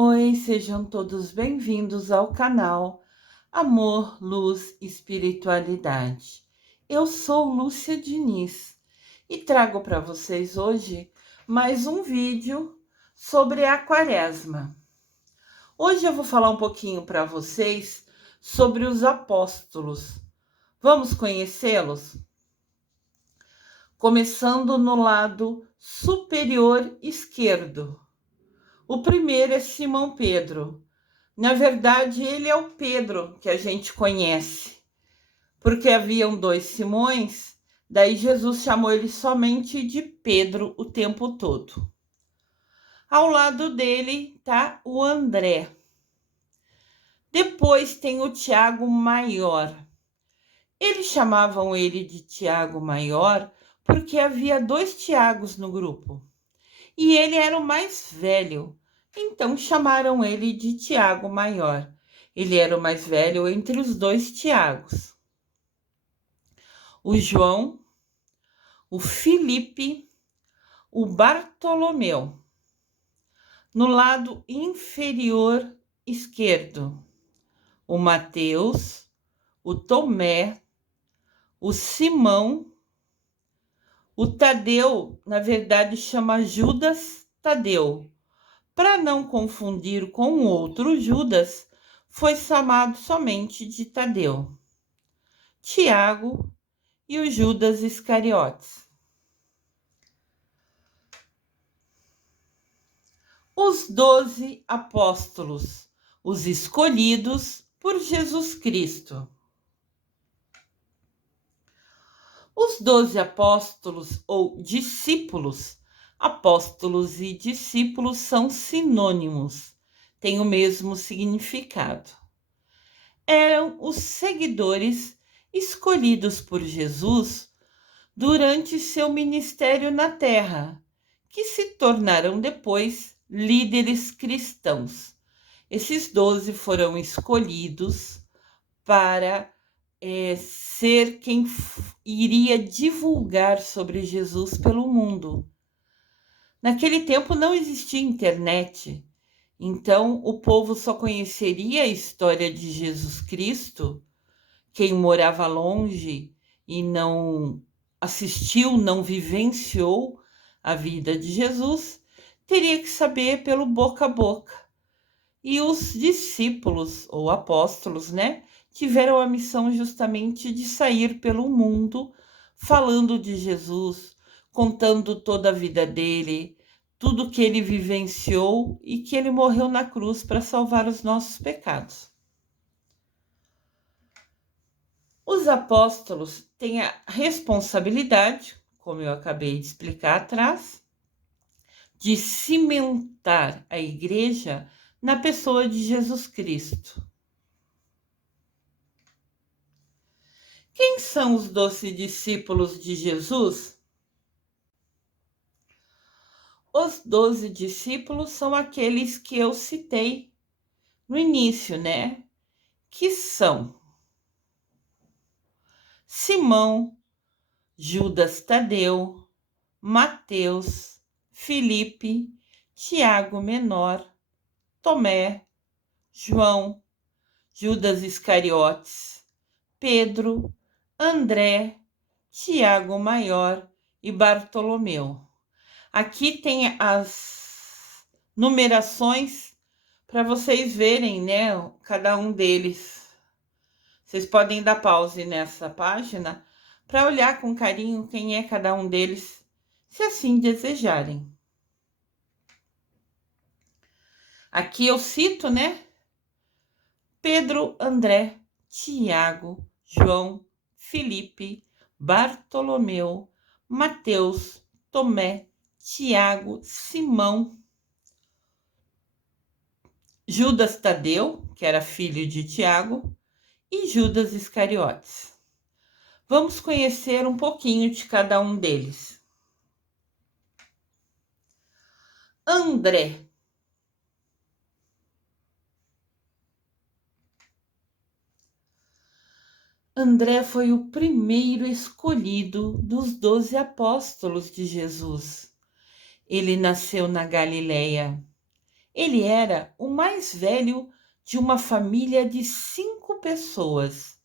Oi, sejam todos bem-vindos ao canal Amor, Luz e Espiritualidade. Eu sou Lúcia Diniz e trago para vocês hoje mais um vídeo sobre a Quaresma. Hoje eu vou falar um pouquinho para vocês sobre os apóstolos. Vamos conhecê-los? Começando no lado superior esquerdo. O primeiro é Simão Pedro. Na verdade, ele é o Pedro que a gente conhece, porque haviam dois Simões, daí Jesus chamou ele somente de Pedro o tempo todo. Ao lado dele está o André. Depois tem o Tiago Maior. Eles chamavam ele de Tiago Maior porque havia dois Tiagos no grupo. E ele era o mais velho, então chamaram ele de Tiago Maior. Ele era o mais velho entre os dois Tiagos. O João, o Filipe, o Bartolomeu. No lado inferior esquerdo, o Mateus, o Tomé, o Simão, o Tadeu, na verdade chama Judas Tadeu. Para não confundir com o outro Judas, foi chamado somente de Tadeu. Tiago e o Judas Iscariotes. Os 12 apóstolos, os escolhidos por Jesus Cristo. Os 12 apóstolos ou discípulos, apóstolos e discípulos são sinônimos, têm o mesmo significado. Eram os seguidores escolhidos por Jesus durante seu ministério na terra, que se tornaram depois líderes cristãos. Esses 12 foram escolhidos para ser quem iria divulgar sobre Jesus pelo mundo. Naquele tempo não existia internet, então o povo só conheceria a história de Jesus Cristo, quem morava longe e não assistiu, não vivenciou a vida de Jesus, teria que saber pelo boca a boca. E os discípulos ou apóstolos, tiveram a missão justamente de sair pelo mundo falando de Jesus, contando toda a vida dele, tudo que ele vivenciou e que ele morreu na cruz para salvar os nossos pecados. Os apóstolos têm a responsabilidade, como eu acabei de explicar atrás, de cimentar a igreja na pessoa de Jesus Cristo. Quem são os 12 discípulos de Jesus? Os 12 discípulos são aqueles que eu citei no início, que são Simão, Judas Tadeu, Mateus, Filipe, Tiago Menor, Tomé, João, Judas Iscariotes, Pedro, André, Tiago Maior e Bartolomeu. Aqui tem as numerações para vocês verem, cada um deles. Vocês podem dar pause nessa página para olhar com carinho quem é cada um deles, se assim desejarem. Aqui eu cito, Pedro, André, Tiago, João, Filipe, Bartolomeu, Mateus, Tomé, Tiago, Simão, Judas Tadeu, que era filho de Tiago, e Judas Iscariotes. Vamos conhecer um pouquinho de cada um deles. André. André foi o primeiro escolhido dos 12 apóstolos de Jesus. Ele nasceu na Galileia. Ele era o mais velho de uma família de 5 pessoas,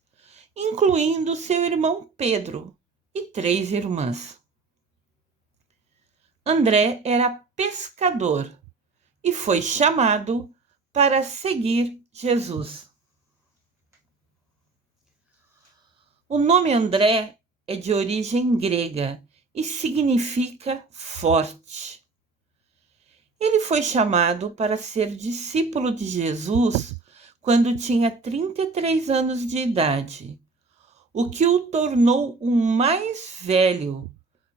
incluindo seu irmão Pedro e 3 irmãs. André era pescador e foi chamado para seguir Jesus. O nome André é de origem grega e significa forte. Ele foi chamado para ser discípulo de Jesus quando tinha 33 anos de idade, o que o tornou um mais velho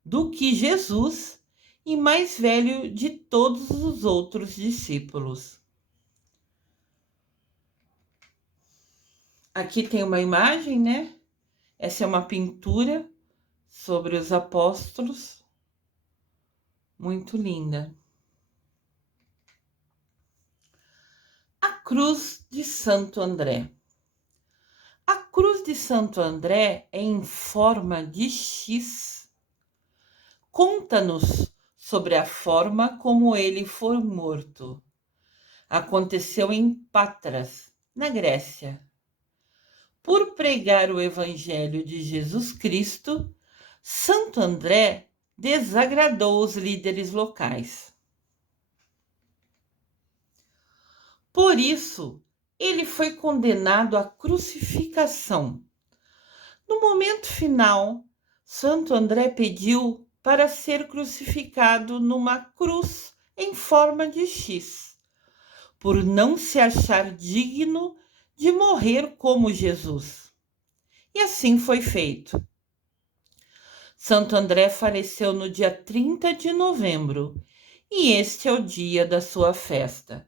do que Jesus e mais velho de todos os outros discípulos. Aqui tem uma imagem, né? Essa é uma pintura sobre os apóstolos, muito linda. A cruz de Santo André. A cruz de Santo André é em forma de X. Conta-nos sobre a forma como ele foi morto. Aconteceu em Patras, na Grécia. Por pregar o Evangelho de Jesus Cristo, Santo André desagradou os líderes locais. Por isso, ele foi condenado à crucificação. No momento final, Santo André pediu para ser crucificado numa cruz em forma de X, por não se achar digno de morrer como Jesus. E assim foi feito. Santo André faleceu no dia 30 de novembro, e este é o dia da sua festa.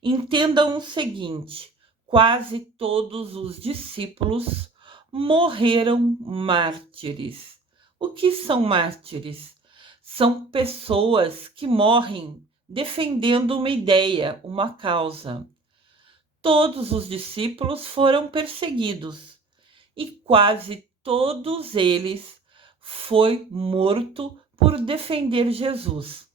Entendam o seguinte: quase todos os discípulos morreram mártires. O que são mártires? São pessoas que morrem defendendo uma ideia, uma causa. Todos os discípulos foram perseguidos e quase todos eles foi morto por defender Jesus.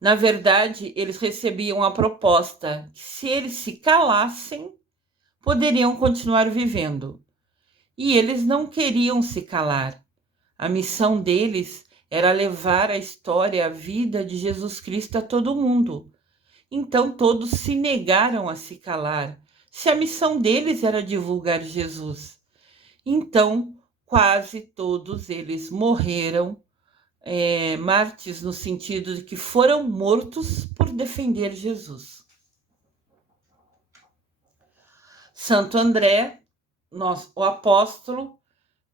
Na verdade, eles recebiam a proposta que, se eles se calassem, poderiam continuar vivendo. E eles não queriam se calar. A missão deles era levar a história, a vida de Jesus Cristo a todo mundo. Então todos se negaram a se calar, se a missão deles era divulgar Jesus. Então, quase todos eles morreram, mártires no sentido de que foram mortos por defender Jesus. Santo André, o apóstolo,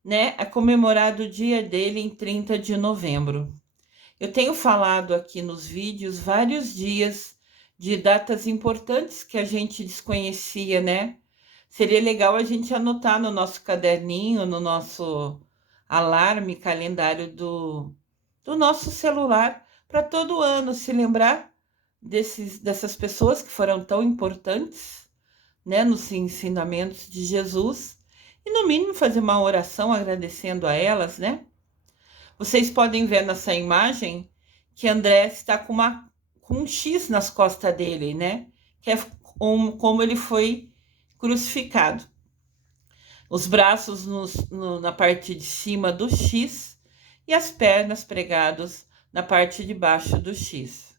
né, é comemorado o dia dele em 30 de novembro. Eu tenho falado aqui nos vídeos vários dias de datas importantes que a gente desconhecia, né? Seria legal a gente anotar no nosso caderninho, no nosso alarme, calendário do nosso celular, para todo ano se lembrar dessas pessoas que foram tão importantes, né, nos ensinamentos de Jesus, e no mínimo fazer uma oração agradecendo a elas, né? Vocês podem ver nessa imagem que André está com um X nas costas dele, né? Que é como ele foi crucificado. Os braços na parte de cima do X e as pernas pregadas na parte de baixo do X.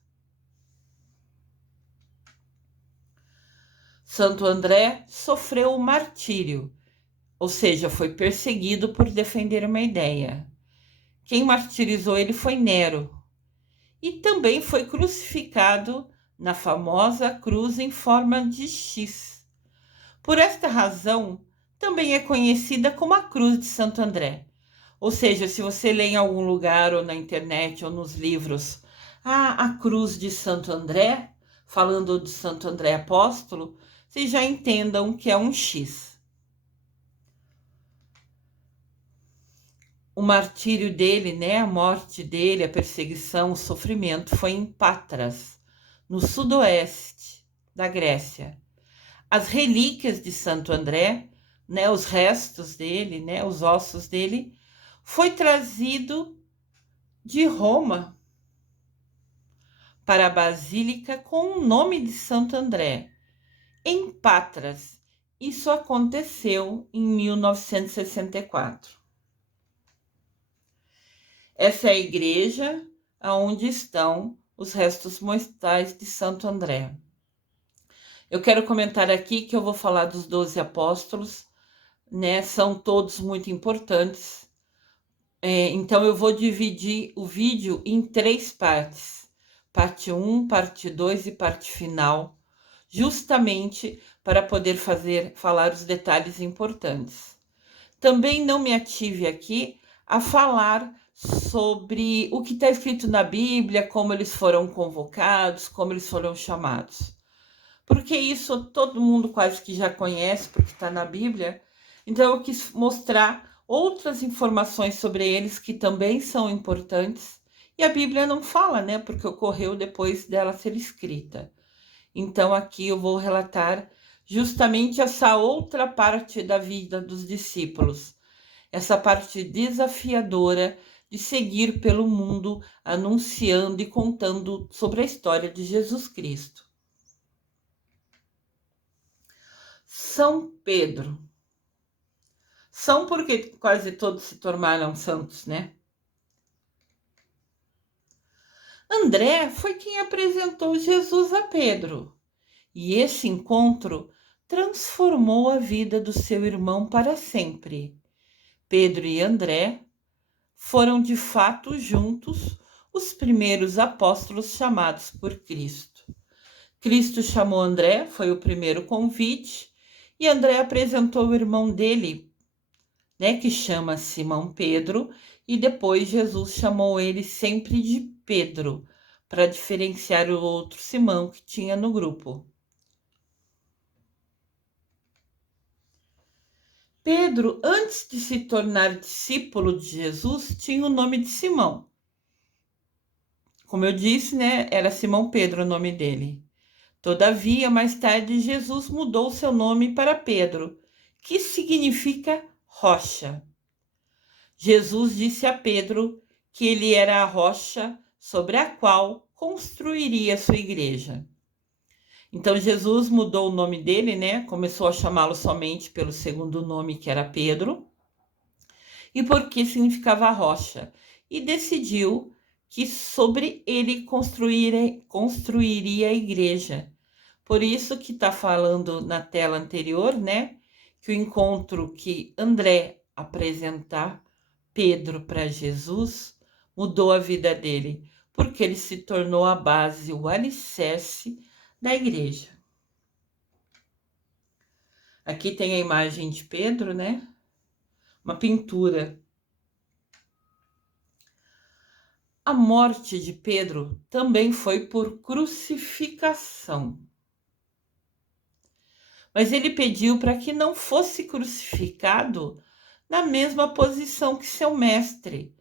Santo André sofreu o martírio, ou seja, foi perseguido por defender uma ideia. Quem martirizou ele foi Nero, e também foi crucificado na famosa cruz em forma de X. Por esta razão, também é conhecida como a Cruz de Santo André. Ou seja, se você lê em algum lugar, ou na internet, ou nos livros, a Cruz de Santo André, falando de Santo André Apóstolo, vocês já entendam que é um X. O martírio dele, né, a morte dele, a perseguição, o sofrimento foi em Patras, no sudoeste da Grécia. As relíquias de Santo André, né, os restos dele, né, os ossos dele, foi trazido de Roma para a Basílica com o nome de Santo André, em Patras. Isso aconteceu em 1964. Essa é a igreja onde estão os restos mortais de Santo André. Eu quero comentar aqui que eu vou falar dos 12 apóstolos, né? São todos muito importantes. Então eu vou dividir o vídeo em 3 partes. Parte 1, parte 2 e parte final, justamente para poder falar os detalhes importantes. Também não me ative aqui a falar sobre o que está escrito na Bíblia, como eles foram convocados, como eles foram chamados. Porque isso todo mundo quase que já conhece, porque está na Bíblia. Então eu quis mostrar outras informações sobre eles que também são importantes. E a Bíblia não fala, né? Porque ocorreu depois dela ser escrita. Então aqui eu vou relatar justamente essa outra parte da vida dos discípulos. Essa parte desafiadora de seguir pelo mundo anunciando e contando sobre a história de Jesus Cristo. São Pedro. São porque quase todos se tornaram santos, né? André foi quem apresentou Jesus a Pedro. E esse encontro transformou a vida do seu irmão para sempre. Pedro e André foram de fato juntos os primeiros apóstolos chamados por Cristo. Cristo chamou André, foi o primeiro convite, e André apresentou o irmão dele, né, que chama Simão Pedro, e depois Jesus chamou ele sempre de Pedro, para diferenciar o outro Simão que tinha no grupo. Pedro, antes de se tornar discípulo de Jesus, tinha o nome de Simão. Como eu disse, né, era Simão Pedro o nome dele. Todavia, mais tarde, Jesus mudou seu nome para Pedro, que significa rocha. Jesus disse a Pedro que ele era a rocha sobre a qual construiria sua igreja. Então Jesus mudou o nome dele, né? Começou a chamá-lo somente pelo segundo nome, que era Pedro, e porque significava rocha, e decidiu que sobre ele construiria a igreja. Por isso que está falando na tela anterior, né? Que o encontro que André apresentar Pedro para Jesus mudou a vida dele, porque ele se tornou a base, o alicerce da igreja. Aqui tem a imagem de Pedro, né? Uma pintura. A morte de Pedro também foi por crucificação. Mas ele pediu para que não fosse crucificado na mesma posição que seu mestre,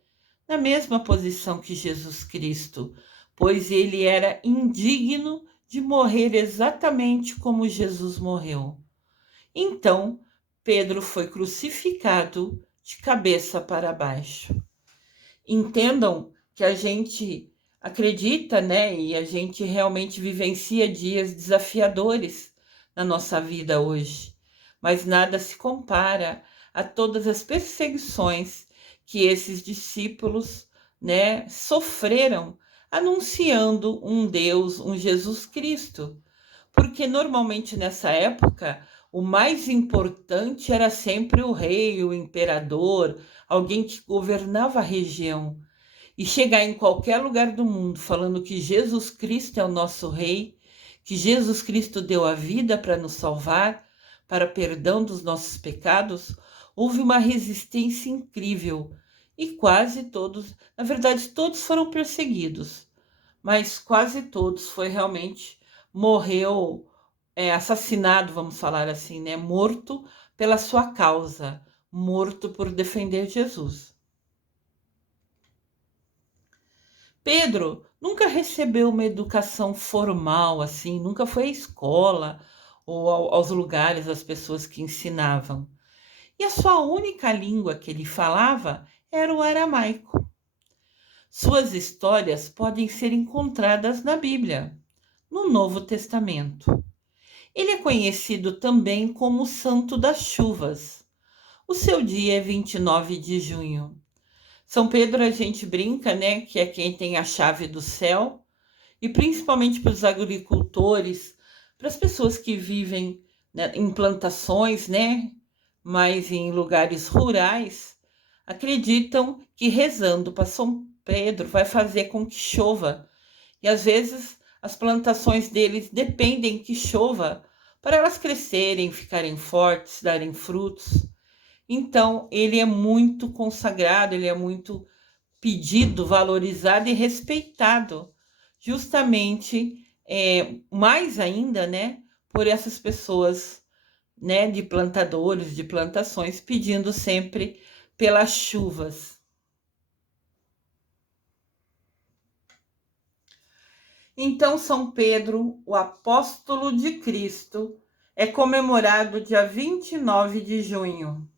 na mesma posição que Jesus Cristo, pois ele era indigno de morrer exatamente como Jesus morreu. Então, Pedro foi crucificado de cabeça para baixo. Entendam que a gente acredita, né, e a gente realmente vivencia dias desafiadores na nossa vida hoje, mas nada se compara a todas as perseguições que esses discípulos, né, sofreram anunciando um Deus, um Jesus Cristo. Porque normalmente nessa época o mais importante era sempre o rei, o imperador, alguém que governava a região. E chegar em qualquer lugar do mundo falando que Jesus Cristo é o nosso rei, que Jesus Cristo deu a vida para nos salvar, para perdão dos nossos pecados, houve uma resistência incrível. E quase todos, na verdade, todos foram perseguidos, mas quase todos foi realmente morreu assassinado, vamos falar assim, né? Morto pela sua causa, morto por defender Jesus. Pedro nunca recebeu uma educação formal, assim, nunca foi à escola ou aos lugares, às pessoas que ensinavam. E a sua única língua que ele falava era o aramaico. Suas histórias podem ser encontradas na Bíblia, no Novo Testamento. Ele é conhecido também como o Santo das Chuvas. O seu dia é 29 de junho. São Pedro, a gente brinca, né, que é quem tem a chave do céu, e principalmente para os agricultores, para as pessoas que vivem, né, em plantações, né, mas em lugares rurais, acreditam que rezando para São Pedro vai fazer com que chova. E às vezes as plantações deles dependem que chova para elas crescerem, ficarem fortes, darem frutos. Então, ele é muito consagrado, ele é muito pedido, valorizado e respeitado, justamente, mais ainda, né, por essas pessoas, né, de plantadores, de plantações, pedindo sempre pelas chuvas. Então, São Pedro, o apóstolo de Cristo, é comemorado dia 29 de junho.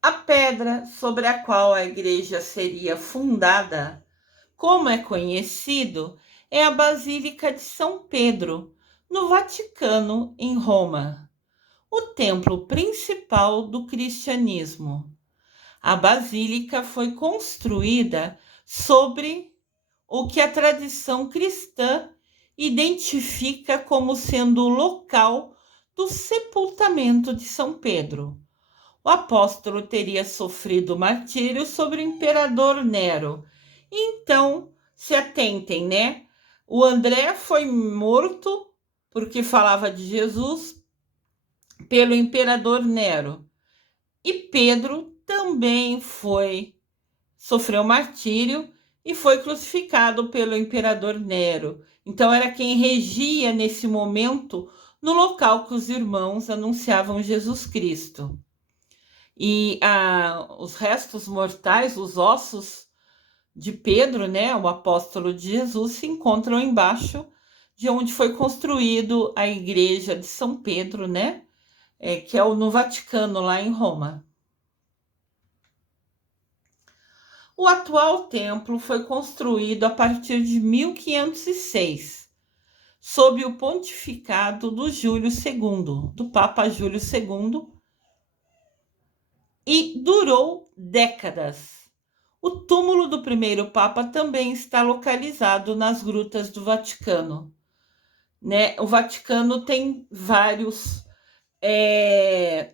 A pedra sobre a qual a igreja seria fundada, como é conhecido, é a Basílica de São Pedro, no Vaticano, em Roma, o templo principal do cristianismo. A basílica foi construída sobre o que a tradição cristã identifica como sendo o local do sepultamento de São Pedro. O apóstolo teria sofrido martírio sobre o imperador Nero. Então, se atentem, né? O André foi morto porque falava de Jesus pelo imperador Nero. E Pedro também sofreu martírio e foi crucificado pelo imperador Nero. Então era quem regia nesse momento no local que os irmãos anunciavam Jesus Cristo. E os restos mortais, os ossos de Pedro, né, o apóstolo de Jesus, se encontram embaixo de onde foi construído a igreja de São Pedro, né, que é no Vaticano, lá em Roma. O atual templo foi construído a partir de 1506, sob o pontificado do Júlio II, do Papa Júlio II, e durou décadas. O túmulo do primeiro Papa também está localizado nas grutas do Vaticano, né? O Vaticano tem vários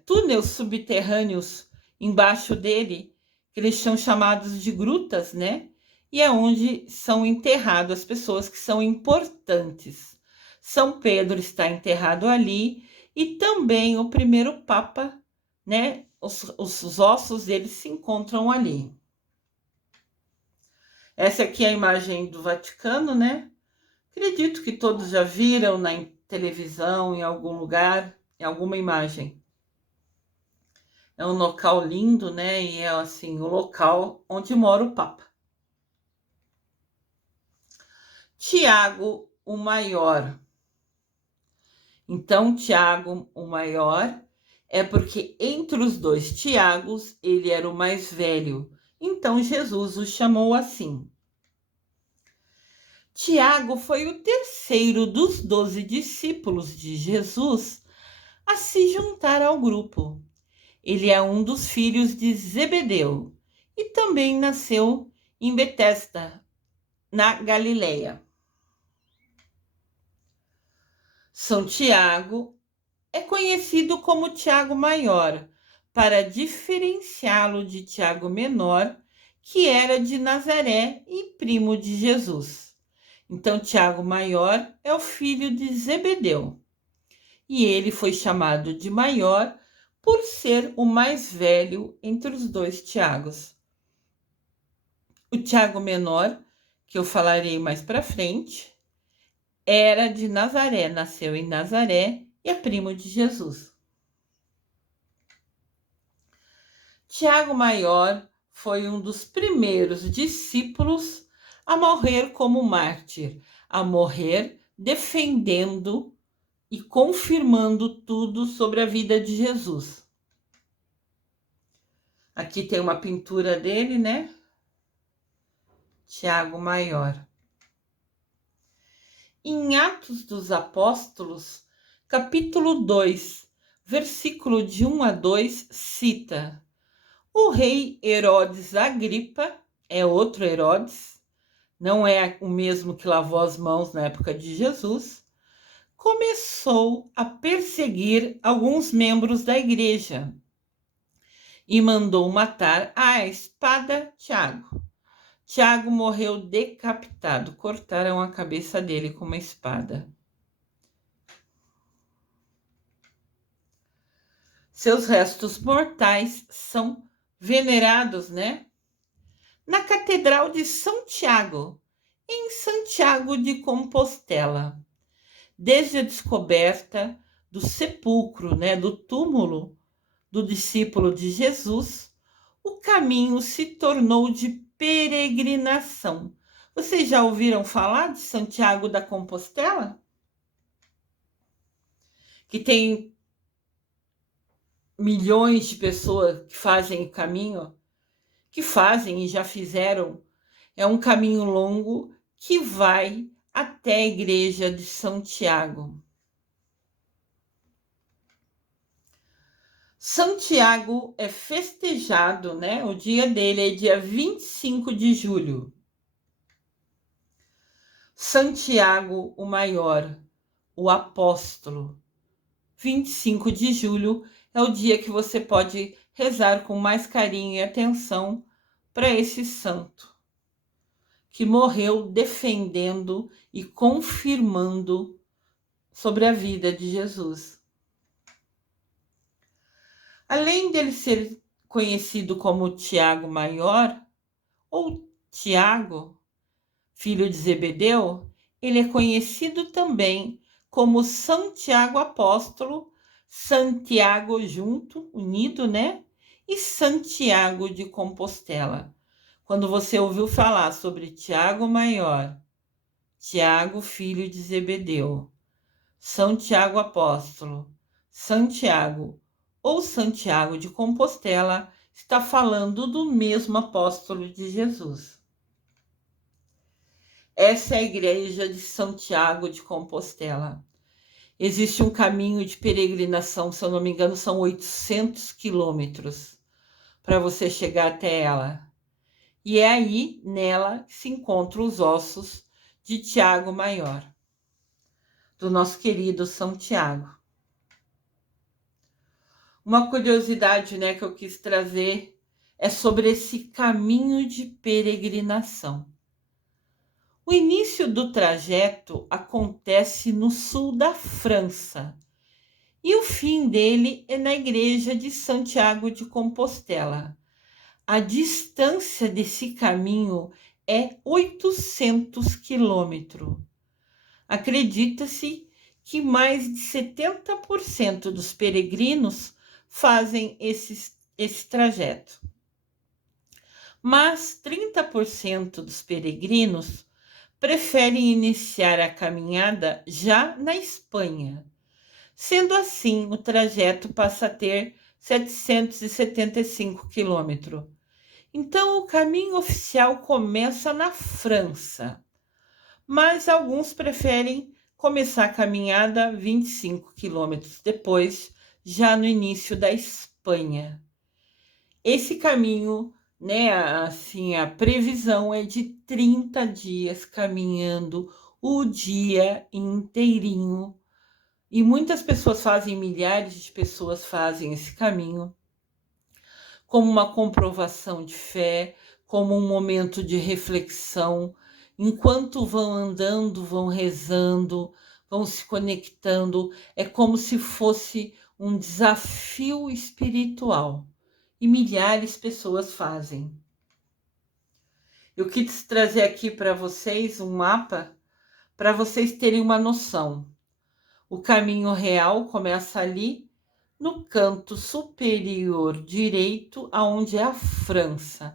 túneis subterrâneos embaixo dele, que eles são chamados de grutas, né? E é onde são enterradas as pessoas que são importantes. São Pedro está enterrado ali e também o primeiro Papa, né? Os ossos dele se encontram ali. Essa aqui é a imagem do Vaticano, né? Acredito que todos já viram na televisão, em algum lugar, em alguma imagem. É um local lindo, né? E é assim, o local onde mora o Papa. Tiago, o Maior. Então, Tiago, o Maior, é porque entre os dois Tiagos, ele era o mais velho. Então, Jesus o chamou assim. Tiago foi o terceiro dos 12 discípulos de Jesus a se juntar ao grupo. Ele é um dos filhos de Zebedeu e também nasceu em Betesda, na Galileia. São Tiago é conhecido como Tiago Maior, para diferenciá-lo de Tiago Menor, que era de Nazaré e primo de Jesus. Então, Tiago Maior é o filho de Zebedeu. E ele foi chamado de maior por ser o mais velho entre os dois Tiagos. O Tiago Menor, que eu falarei mais para frente, era de Nazaré, nasceu em Nazaré e é primo de Jesus. Tiago Maior foi um dos primeiros discípulos a morrer como mártir, a morrer defendendo e confirmando tudo sobre a vida de Jesus. Aqui tem uma pintura dele, né? Tiago Maior. Em Atos dos Apóstolos, capítulo 2, versículo de 1 a 2, cita: o rei Herodes Agripa, é outro Herodes, não é o mesmo que lavou as mãos na época de Jesus, começou a perseguir alguns membros da igreja e mandou matar à espada Tiago. Tiago morreu decapitado, cortaram a cabeça dele com uma espada. Seus restos mortais são venerados, né? Na Catedral de São Tiago, em Santiago de Compostela. Desde a descoberta do sepulcro, né, do túmulo do discípulo de Jesus, o caminho se tornou de peregrinação. Vocês já ouviram falar de Santiago da Compostela? Que tem milhões de pessoas que fazem o caminho, que fazem e já fizeram. É um caminho longo que vai até a igreja de Santiago. Santiago é festejado, né? O dia dele é dia 25 de julho. Santiago o Maior, o apóstolo. 25 de julho é o dia que você pode rezar com mais carinho e atenção para esse santo, que morreu defendendo e confirmando sobre a vida de Jesus. Além dele ser conhecido como Tiago Maior, ou Tiago, filho de Zebedeu, ele é conhecido também como Santiago Apóstolo, Santiago junto, unido, né? E Santiago de Compostela. Quando você ouviu falar sobre Tiago Maior, Tiago, filho de Zebedeu, Santiago Apóstolo, Santiago ou Santiago de Compostela, está falando do mesmo apóstolo de Jesus. Essa é a igreja de Santiago de Compostela. Existe um caminho de peregrinação, se eu não me engano, são 800 quilômetros para você chegar até ela. E é aí, nela, que se encontram os ossos de Tiago Maior, do nosso querido São Tiago. Uma curiosidade, né, que eu quis trazer é sobre esse caminho de peregrinação. O início do trajeto acontece no sul da França e o fim dele é na igreja de Santiago de Compostela. A distância desse caminho é 800 quilômetros. Acredita-se que mais de 70% dos peregrinos fazem esse trajeto. Mas 30% dos peregrinos preferem iniciar a caminhada já na Espanha. Sendo assim, o trajeto passa a ter 775 quilômetros. Então, o caminho oficial começa na França, mas alguns preferem começar a caminhada 25 quilômetros depois, já no início da Espanha. Esse caminho, né, assim, a previsão é de 30 dias caminhando o dia inteirinho. E muitas pessoas fazem, milhares de pessoas fazem esse caminho como uma comprovação de fé, como um momento de reflexão. Enquanto vão andando, vão rezando, vão se conectando, é como se fosse um desafio espiritual. E milhares de pessoas fazem. Eu quis trazer aqui para vocês um mapa para vocês terem uma noção. O caminho real começa ali no canto superior direito, aonde é a França,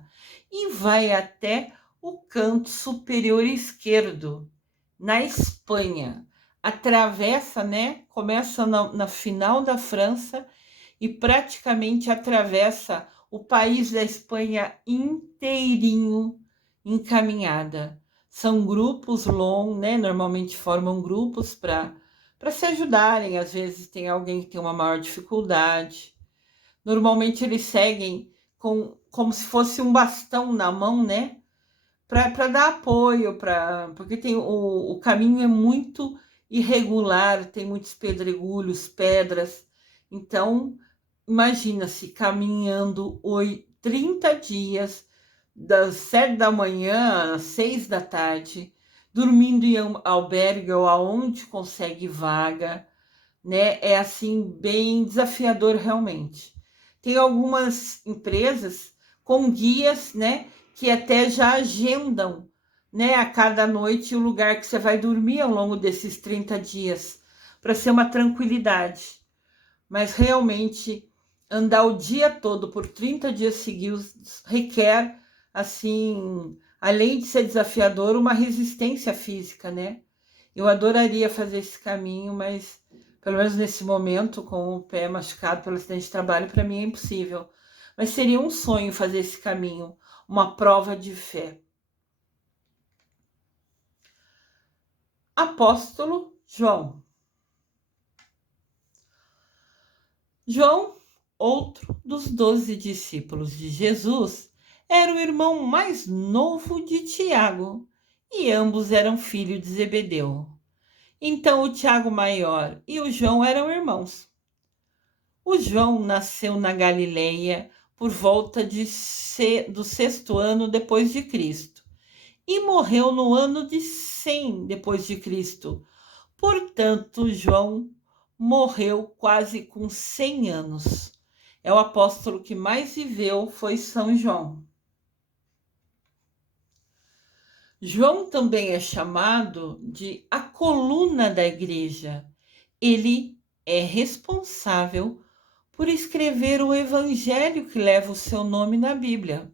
e vai até o canto superior esquerdo, na Espanha. Atravessa, né? Começa na final da França e praticamente atravessa o país da Espanha inteirinho em caminhada. São grupos né? Normalmente formam grupos para se ajudarem. Às vezes tem alguém que tem uma maior dificuldade. Normalmente eles seguem como se fosse um bastão na mão, né? Para dar apoio, porque tem o caminho é muito irregular, tem muitos pedregulhos, pedras. Então, imagina-se caminhando 30 dias, das 7 da manhã às 6 da tarde, dormindo em albergue ou aonde consegue vaga, né? É assim, bem desafiador realmente. Tem algumas empresas com guias, né? Que até já agendam, né? A cada noite o lugar que você vai dormir ao longo desses 30 dias, para ser uma tranquilidade. Mas realmente andar o dia todo por 30 dias seguidos requer, assim, além de ser desafiador, uma resistência física, né? Eu adoraria fazer esse caminho, mas pelo menos nesse momento, com o pé machucado pelo acidente de trabalho, para mim é impossível. Mas seria um sonho fazer esse caminho, uma prova de fé. Apóstolo João. João, outro dos 12 discípulos de Jesus, era o irmão mais novo de Tiago, e ambos eram filhos de Zebedeu. Então o Tiago maior e o João eram irmãos. O João nasceu na Galileia por volta do 6º ano depois de Cristo e morreu no ano de 100 depois de Cristo. Portanto, João morreu quase com 100 anos. É o apóstolo que mais viveu, foi São João. João também é chamado de a coluna da igreja. Ele é responsável por escrever o evangelho que leva o seu nome na Bíblia.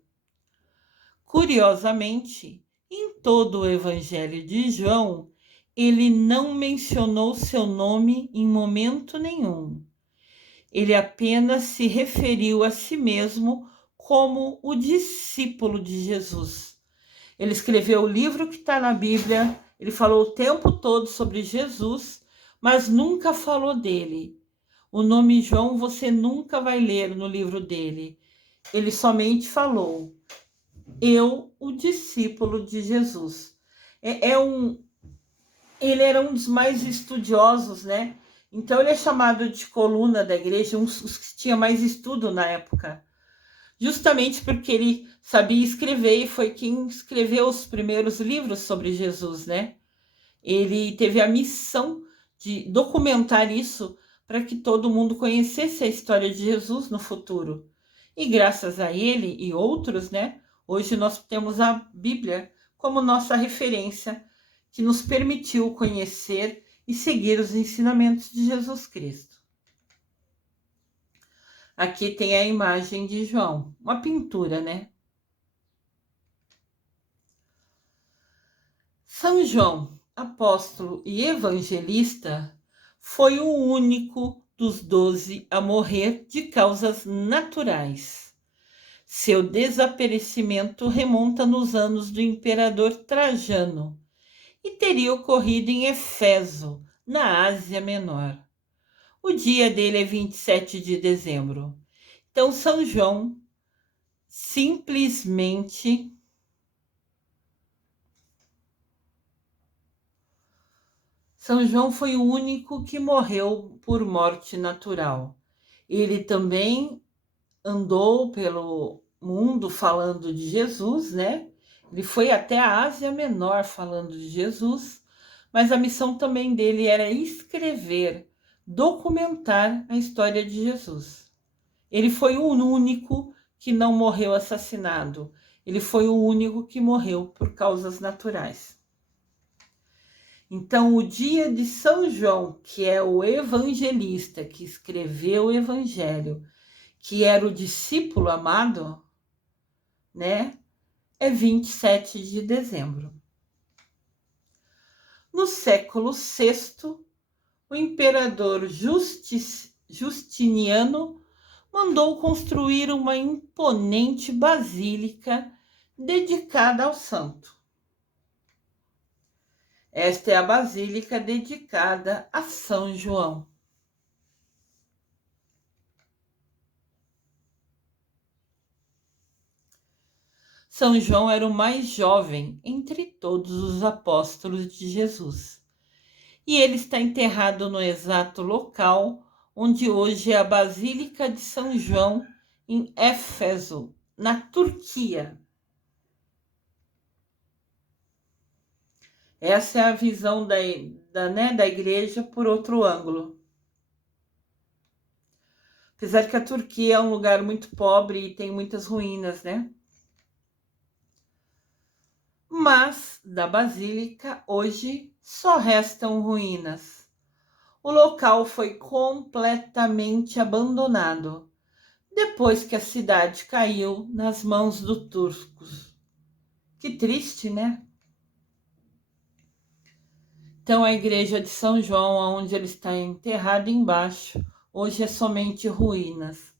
Curiosamente, em todo o evangelho de João, ele não mencionou seu nome em momento nenhum. Ele apenas se referiu a si mesmo como o discípulo de Jesus. Ele escreveu o livro que está na Bíblia, ele falou o tempo todo sobre Jesus, mas nunca falou dele. O nome João você nunca vai ler no livro dele. Ele somente falou: eu, o discípulo de Jesus. Ele era um dos mais estudiosos, né? Então ele é chamado de coluna da igreja, os que tinha mais estudo na época. Justamente porque ele sabia escrever e foi quem escreveu os primeiros livros sobre Jesus, né? Ele teve a missão de documentar isso para que todo mundo conhecesse a história de Jesus no futuro. E graças a ele e outros, né? Hoje nós temos a Bíblia como nossa referência, que nos permitiu conhecer e seguir os ensinamentos de Jesus Cristo. Aqui tem a imagem de João, uma pintura, né? São João, apóstolo e evangelista, foi o único dos 12 a morrer de causas naturais. Seu desaparecimento remonta nos anos do imperador Trajano e teria ocorrido em Éfeso, na Ásia Menor. O dia dele é 27 de dezembro. Então, São João simplesmente São João foi o único que morreu por morte natural. Ele também andou pelo mundo falando de Jesus, né? Ele foi até a Ásia Menor falando de Jesus, mas a missão também dele era escrever, documentar a história de Jesus. Ele foi o único que não morreu assassinado. Ele foi o único que morreu por causas naturais. Então, o dia de São João, que é o evangelista que escreveu o evangelho, que era o discípulo amado, né? É 27 de dezembro. No século VI, o imperador Justiniano mandou construir uma imponente basílica dedicada ao santo. Esta é a basílica dedicada a São João. São João era o mais jovem entre todos os apóstolos de Jesus. E ele está enterrado no exato local onde hoje é a Basílica de São João, em Éfeso, na Turquia. Essa é a visão da igreja por outro ângulo. Apesar que a Turquia é um lugar muito pobre e tem muitas ruínas, né? Mas da Basílica hoje só restam ruínas. O local foi completamente abandonado depois que a cidade caiu nas mãos dos turcos. Que triste, né? Então a igreja de São João, onde ele está enterrado embaixo, hoje é somente ruínas.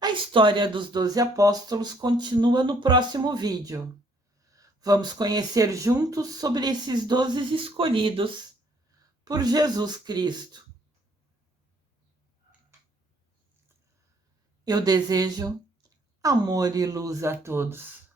A história dos 12 apóstolos continua no próximo vídeo. Vamos conhecer juntos sobre esses 12 escolhidos por Jesus Cristo. Eu desejo amor e luz a todos.